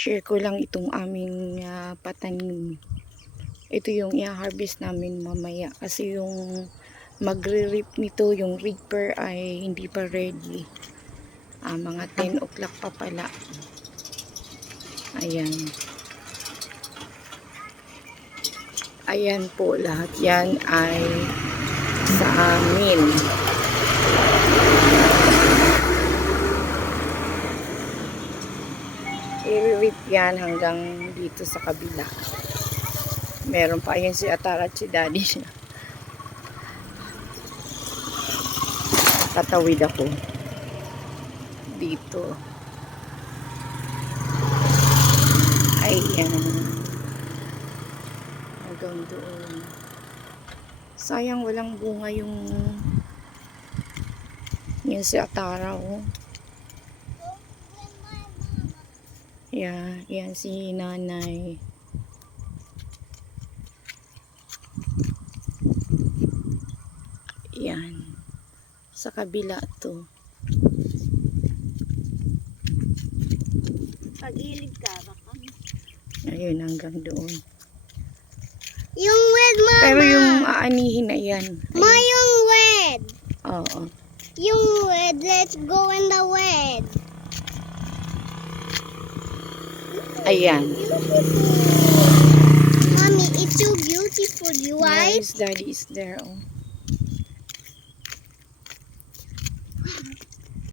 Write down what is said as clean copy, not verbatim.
share ko lang itong aming patanim. Ito yung i-harvest namin mamaya kasi yung magre-rip nito, yung reaper ay hindi pa ready. Mga 10 o'clock pa pala. Ayan. Ayan po, lahat yan ay sa amin. I-rip yan hanggang dito sa kabila. Meron pa yan si Atara at si Daddy siya. Tatawid ako dito. Ayan. Hanggang doon. Sayang walang bunga yung si Atara, oh. Yan si nanay. Yan. Sa kabila to. Pag-ilid ka, baka. Ayun, hanggang doon. Yung red, mama. Pero yung aanihin na yan. Ma, yung red. Oo. Yung red, let's go in the red. Ayan. Mommy, it's so beautiful, you right? Nice, Daddy is there, oh.